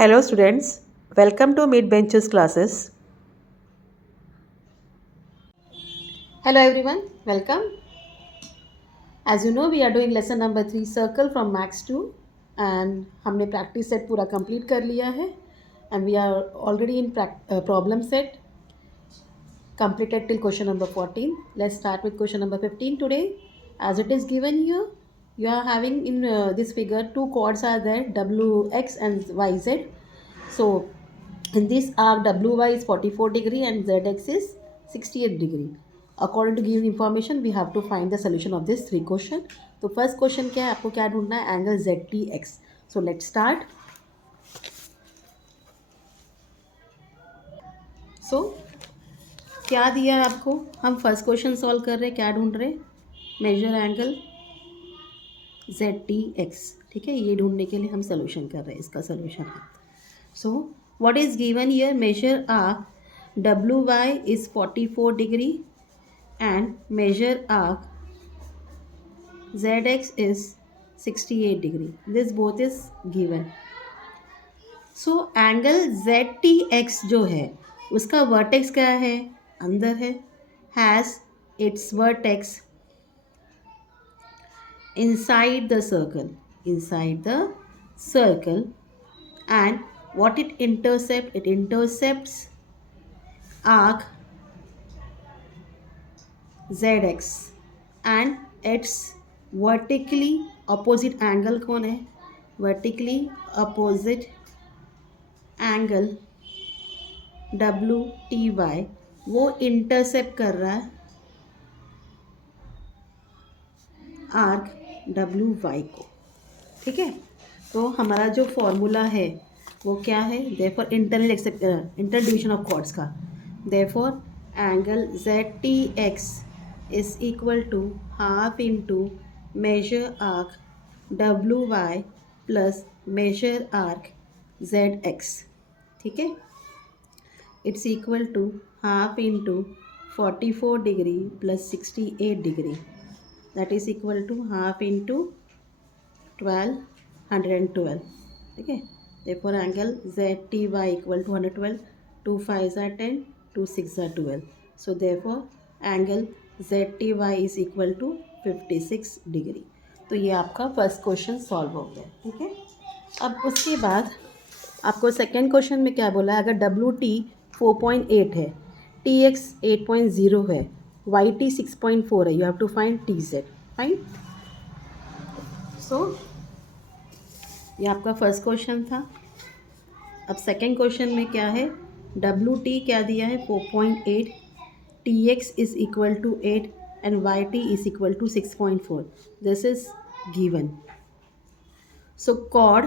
Hello students, welcome to Mid Benches classes. Hello everyone, welcome. As you know, we are doing lesson number 3 circle from Max 2 and हमने practice set पूरा complete कर लिया है and we are already in problem set completed till question number 14. Let's start with question number 15 today. As it is given here, you are having in this figure two chords are there, WX and YZ. So in this arc WY is 44 degree and ZX is 68 degree. According to given information, we have to find the solution of this three question. तो first question क्या है, आपको क्या ढूंढना है, angle ZTX. So let's start. So क्या दिया है आपको, हम फर्स्ट क्वेश्चन सॉल्व कर रहे हैं, क्या ढूंढ रहे हैं, मेजर एंगल ZTX. ठीक है, ये ढूंढने के लिए हम सोल्यूशन कर रहे हैं, इसका सोल्यूशन है. So what is given here, measure arc WY is 44 degree and measure arc ZX is 68 degree. This both is given. So angle ZTX जो है उसका vertex क्या है, अंदर है, has its vertex inside the circle and what it intercepts arc ZX and its vertically opposite angle कौन है, vertically opposite angle WTY वो इंटरसेप्ट कर रहा है आर्क WY को. ठीक है, तो हमारा जो फॉर्मूला है वो क्या है, therefore inter division of chords का, therefore angle ZTX is equal to half into major arc WY plus major arc ZX. ठीक है, it's equal to half into 44 degree plus 68 degree, that is equal to half into 112. ठीक है, therefore angle ZTY equal to 112, 2 5s are 10, 2 6s are 12. So therefore angle ZTY is equal to 56 degree. तो ये आपका first question solve हो गया. ठीक है, अब उसके बाद आपको सेकेंड क्वेश्चन में क्या बोला है, अगर WT 4.8 है, TX 8.0 है, YT 6.4 है, you have to find TZ. Fine. So ये आपका फर्स्ट क्वेश्चन था. अब सेकेंड क्वेश्चन में क्या है, WT क्या दिया है 4.8, TX is equal to 8 and YT is equal to 6.4. This is given. So chord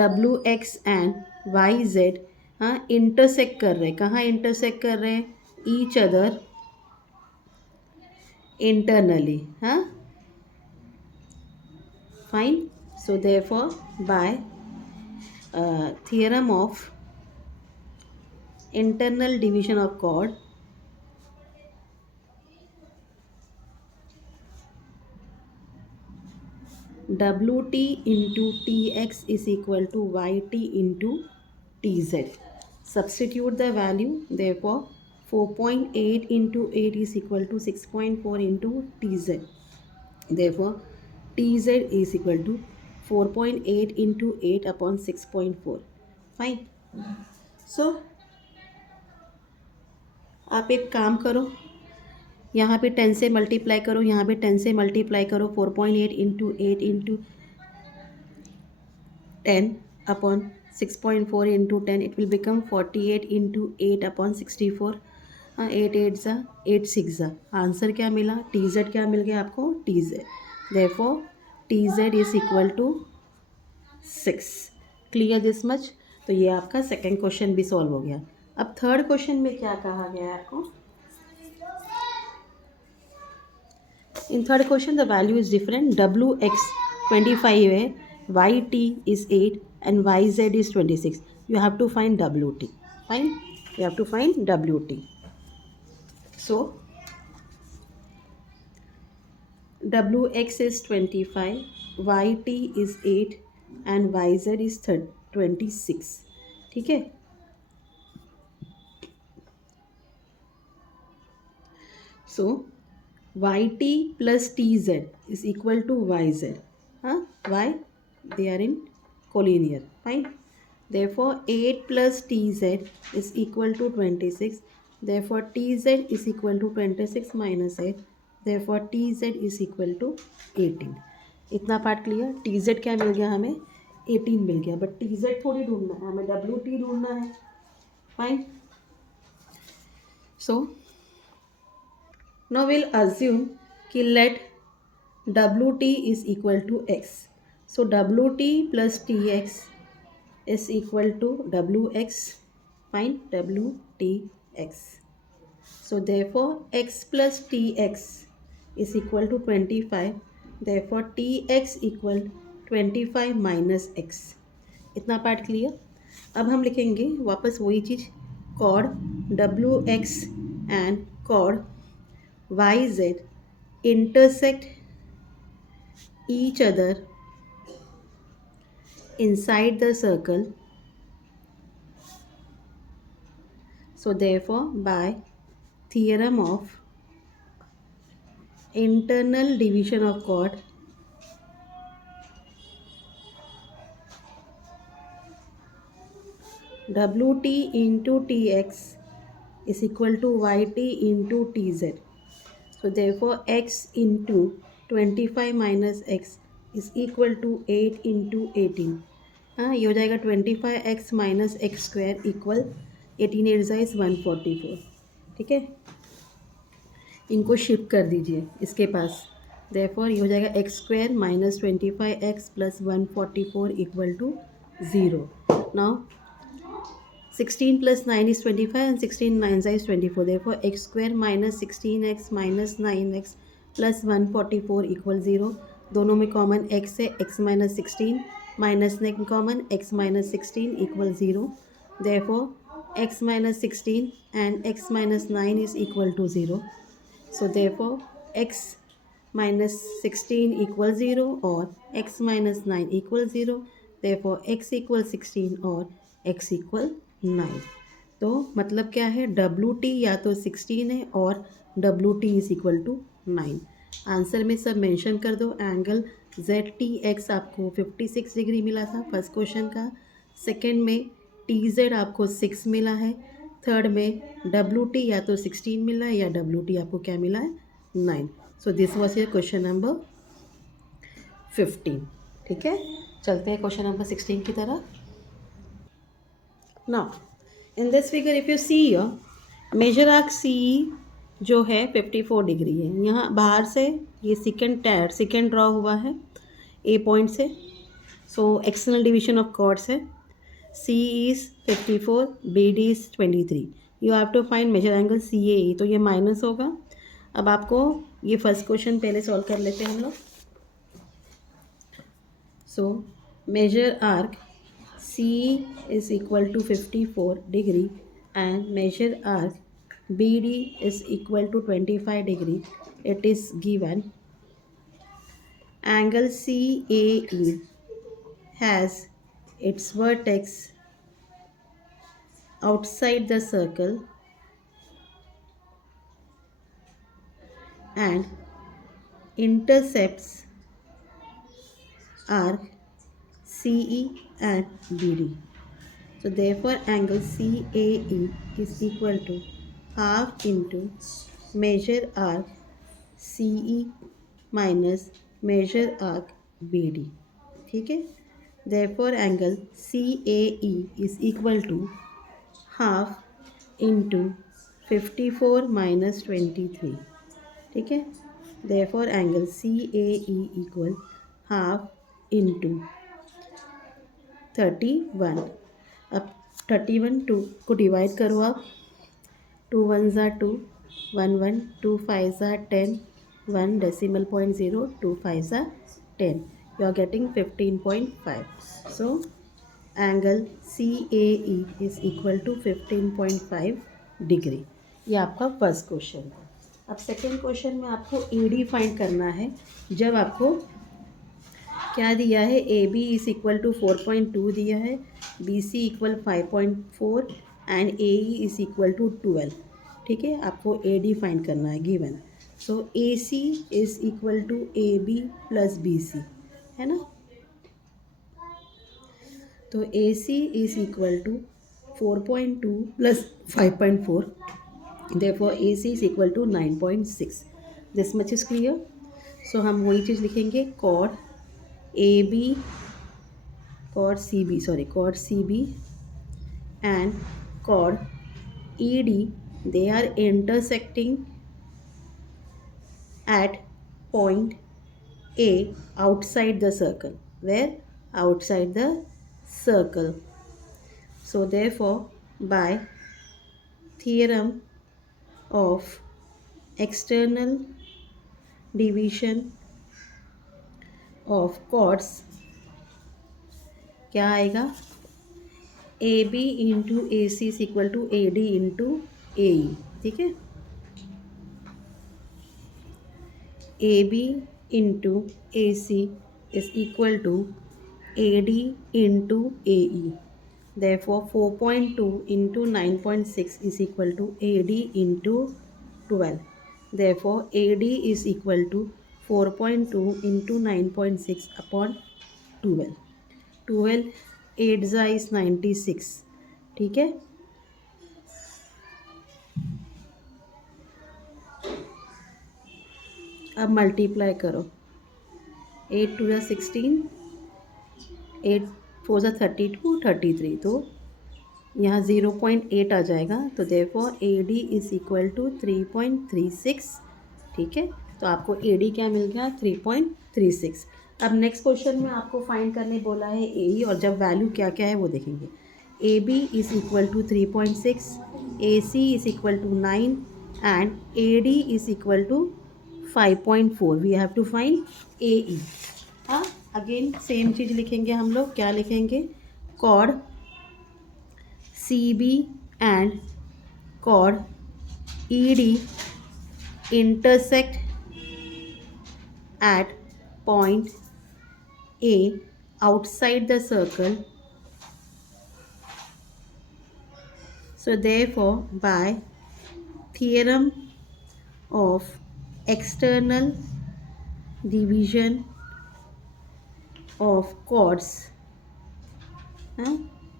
WX and YZ हाँ इंटरसेक्ट कर रहे हैं, कहाँ इंटरसेक्ट कर रहे हैं, ईच अदर इंटरनली. हाँ fine. So therefore by theorem of internal division of chord, WT into TX is equal to YT into TZ. Substitute the value, therefore 4.8 into 8 is equal to 6.4 into TZ. Therefore TZ is equal to 4.8 into 8 upon 6.4. Fine. So आप एक काम करो, यहाँ पे 10 से multiply करो, यहाँ पे 10 से मल्टीप्लाई करो, 4.8 into 8 into 10 upon 6.4 into 10, it will become 48 into 8 upon 64. 8 8 ज़ा 8 6 ज़ा, आंसर क्या मिला, TZ क्या मिल गया आपको, TZ. Therefore TZ is equal to 6. Clear this much. तो ये आपका सेकेंड क्वेश्चन भी सॉल्व हो गया. अब थर्ड क्वेश्चन में क्या कहा गया है आपको, in third question the value is different. WX 25 है, YT is 8 and YZ is 26. You have to find WT. Fine, you have to find WT. So WX is 25, YT is 8 and YZ is 26, ठीक है। So Y T plus T Z is equal to Y Z, हाँ, why they are in collinear, fine. Therefore 8 plus tz is equal to 26. Therefore tz is equal to 26 minus 8. Therefore tz is equal to 18. इतना part clear. tz क्या मिल गया हमें? 18 मिल गया, but tz थोड़ी ढूंढना है हमें, wt ढूंढना है, fine. So now will assume कि let wt is equal to x. So wt plus tx is equal to wx, find wtx. So therefore x plus tx is equal to 25. Therefore tx equal 25 minus x. इतना part clear. अब हम लिखेंगे वापस वही चीज़, कॉड wx and कॉड yz intersect each other inside the circle. So therefore by theorem of internal division of chord, wt into tx is equal to yt into tz. So therefore x into 25 minus x is equal to 8 into 18. हाँ, ये हो जाएगा 25x minus x square equal 18 8 is 144, ठीक है। इनको shift कर दीजिए इसके पास। देयरफॉर ये हो जाएगा x square minus 25x plus 144 equal to 0. Now 16 plus 9 is 25 and 16 9 is 24. Therefore x square minus 16x minus 9x plus 144 equal 0. दोनों में कॉमन x है, x minus 16 माइनस ने common x minus 16 equal 0. Therefore x minus 16 and x minus 9 is equal to 0. So therefore x minus 16 equal 0 और x minus 9 equal 0. Therefore x equal 16 और x equal 9. तो मतलब क्या है, wt या तो 16 है और wt is equal to 9. Answer में सब मेंशन कर दो। एंगल ZTX आपको 56 डिग्री मिला था फर्स्ट क्वेश्चन का, सेकंड में TZ आपको 6 मिला है, थर्ड में WT या तो 16 मिला है या WT आपको क्या मिला है, 9. सो this was your question number 15, ठीक है। चलते हैं क्वेश्चन नंबर 16 की तरफ। Now in this figure if you see here, major arc CE जो है 54 डिग्री है। यहाँ बाहर से ये सेकेंड ड्रॉ हुआ है ए पॉइंट से। So external division of chords है। CE is 54, BD is 23. You have to find major angle CAE, तो ये माइनस होगा। अब आपको ये फर्स्ट क्वेश्चन पहले सॉल्व कर लेते हैं हम लोग। So major arc CE is equal to 54 degree and measure arc BD is equal to 25 degree. It is given angle CAE has its vertex outside the circle and intercepts arc CE and BD. So therefore angle CAE is equal to half into measure arc CE minus measure arc BD, ठीक है। therefore angle CAE is equal to half into 54 minus 23, ठीक है। therefore angle CAE equal half into 31. अब 31 2 को divide करो आप, 2 1 ज़ा 2, 1 1, 2 5 ज़ा 10, 1 decimal point 0, 2 5 ज़ा 10. You are getting 15.5. So angle CAE is equal to 15.5 degree. ये आपका फर्स्ट क्वेश्चन है। अब सेकेंड क्वेश्चन में आपको AD फाइंड करना है। जब आपको क्या दिया है, AB इज इक्वल टू 4.2 दिया है, B C equal 5.4 and A E is equal to 12. ठीक है, आपको ए डी फाइंड करना है given. So A C is equal to A B plus B C, है ना. तो A C is equal to 4.2 plus 5.4. therefore AC is equal to 9.6. this much is clear. so हम वही चीज़ लिखेंगे chord AB chord CB and chord ED, they are intersecting at point A outside the circle. Where? Outside the circle. So therefore by theorem of external division of chords क्या आएगा, A B into A C is equal to A D into A E. ठीक है, A B into A C is equal to A D into A E. therefore 4.2 into 9.6 is equal to AD into 12. therefore AD is equal to 4.2 into 9.6 upon 12. 12 8 is 96. ठीक है, अब multiply करो. 8 2 16, 8 4 32, 33. तो यहाँ 0.8 आ जाएगा. तो therefore A D is equal to 3.36. ठीक है, तो आपको ए डी क्या मिल गया, 3.36. अब नेक्स्ट क्वेश्चन में आपको फाइंड करने बोला है ए ई, और जब वैल्यू क्या क्या है वो देखेंगे. A B is equal to 3.6, A C is equal to 9 and A D is equal to 5.4. We have to find A E. हाँ, अगेन सेम चीज़ लिखेंगे हम लोग. क्या लिखेंगे, chord CB and chord ED intersect at point A outside the circle. So therefore by theorem of external division of chords,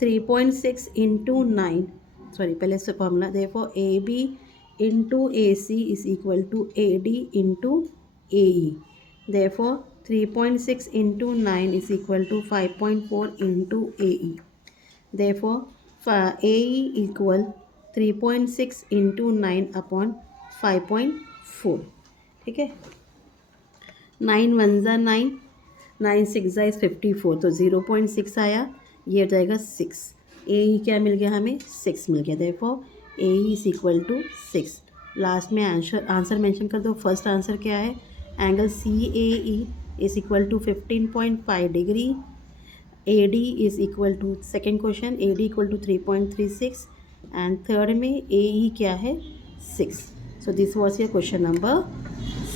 3.6 into 9, पहले से formula. therefore AB into AC is equal to AD into AE. therefore 3.6 into 9 is equal to 5.4 into AE. therefore AE equal 3.6 into 9 upon 5.4. ठीक है, 9 1 ज़ा 9, 9 6 ज़ा is 54. तो 0.6 आया, ये हो जाएगा 6. ए ई क्या मिल गया हमें, 6 मिल गया. Therefore A E is equal to 6. Last में आंसर मेंशन कर दो. फर्स्ट आंसर क्या है, angle C A E is equal to 15.5 degree. A D is equal to, second question, A D equal to 3.36 and third में A E क्या है, 6. So this was your question number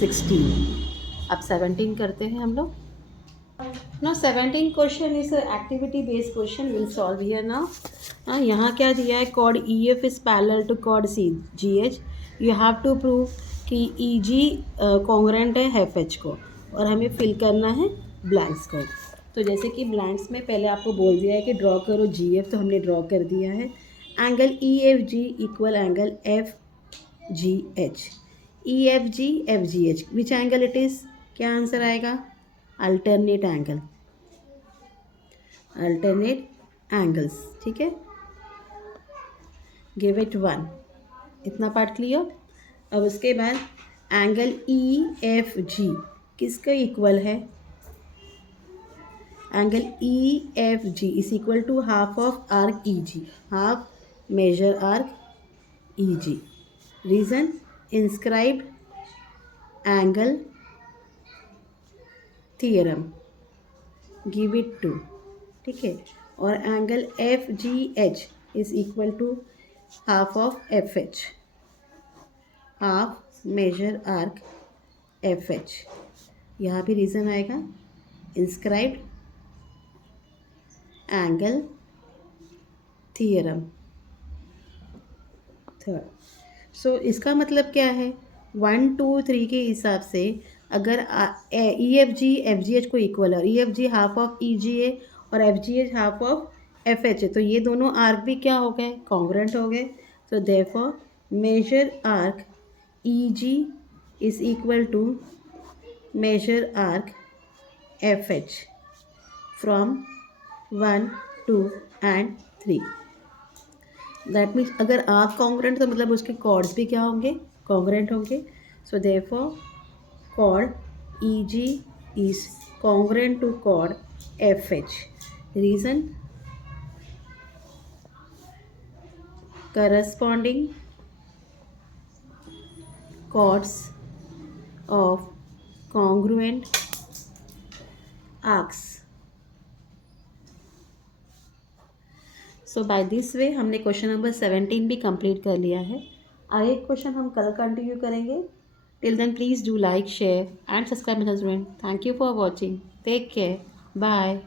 16. अब 17 करते हैं हम लोग. Now 17 question is a activity based question. We'll solve here now. यहाँ क्या दिया है, chord EF is parallel to chord GH. You have to prove कि EG congruent है FH को, और हमें फिल करना है ब्लैंक्स को. तो जैसे कि ब्लैंक्स में पहले आपको बोल दिया है कि ड्रॉ करो GF, तो हमने ड्रॉ कर दिया है. Angle EFG equal angle FGH. EFG FGH which angle it is, क्या आंसर आएगा, अल्टरनेट एंगल, अल्टरनेट एंगल्स. ठीक है, गिव इट 1. इतना पार्ट क्लियर. अब उसके बाद एंगल ई एफ जी किसका इक्वल है, angle E F G is equal to half of arc E G, half major arc E G. Reason, inscribed angle theorem, give it 2. ठीक है, और angle F G H is equal to half of F H, half major arc F H. यहाँ भी reason आएगा, inscribed angle theorem. Third, so इसका मतलब क्या है, 1 2 3 के हिसाब से अगर ई एफ जी एच को इक्वल है और E F G half of E G A और F G H half of F H है, तो ये दोनों आर्क भी क्या हो गए, कॉन्ग्रुएंट हो गए। So therefore major arc E G is equal to major arc F H from 1 2 and 3। That means अगर आर्क कॉन्ग्रुएंट तो मतलब उसके कॉर्ड्स भी क्या होंगे, कॉन्ग्रुएंट होंगे। So therefore chord EG is congruent to chord FH. Reason, corresponding chords of congruent arcs. So by this way हमने question number 17 भी कंप्लीट कर लिया है। आगे क्वेश्चन हम कल कंटिन्यू करेंगे। Till then please do like, share and subscribe my channel. Thank you for watching. Take care, bye.